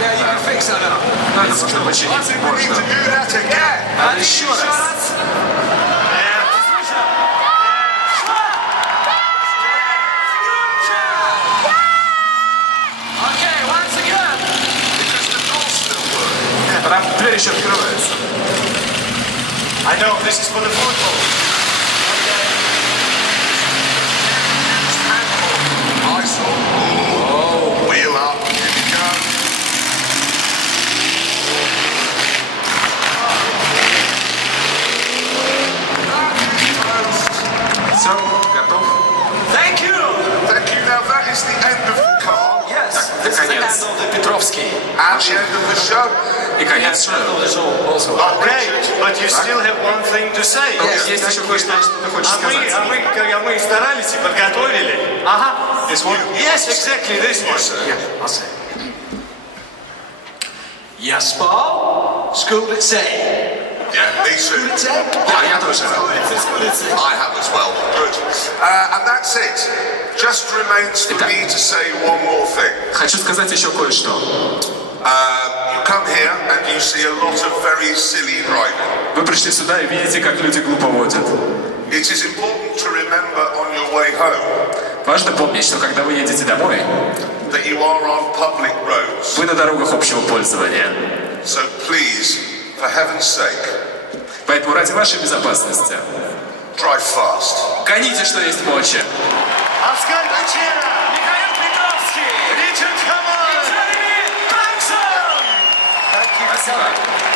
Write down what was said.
Yeah, you can fix that up. Надо что починить. I think we need Можно. to do that again. Надо еще раз. Okay, once again. Because the door's still working. Там дверь еще открывается. I know this is for the football. Nice one. Oh, wheel up. Here we go. Все, готов? Thank you. Thank you. Now that is the end of the car Yes, this is the Наконец. end of the Petrovsky. and the end of the show. И конец шоу. The show also. Okay, but you still have one thing to say. Есть еще кое-что, что ты хочешь сказать. Мы старались и подготовили. Ага. This one? Yes, exactly this one. I'll say. Я спал, скулицей. Yeah, me too. А я тоже. I have as well. Good. And that's it. Just remains for me to say one more thing. Хочу сказать еще кое-что. You come here and you see a lot of very silly driving. Вы пришли сюда и видите, как люди глупо водят. It is important to remember on your way home Важно помнить, что когда вы едете домой, that you are on public roads. вы на дорогах общего пользования. So please, for heaven's sake, Поэтому ради вашей безопасности drive fast. гоните, что есть мочи. Оскар Кучера, Михаил Петровский. Ричард Хаммонд, Джереми Кларксон. Thank you. Спасибо.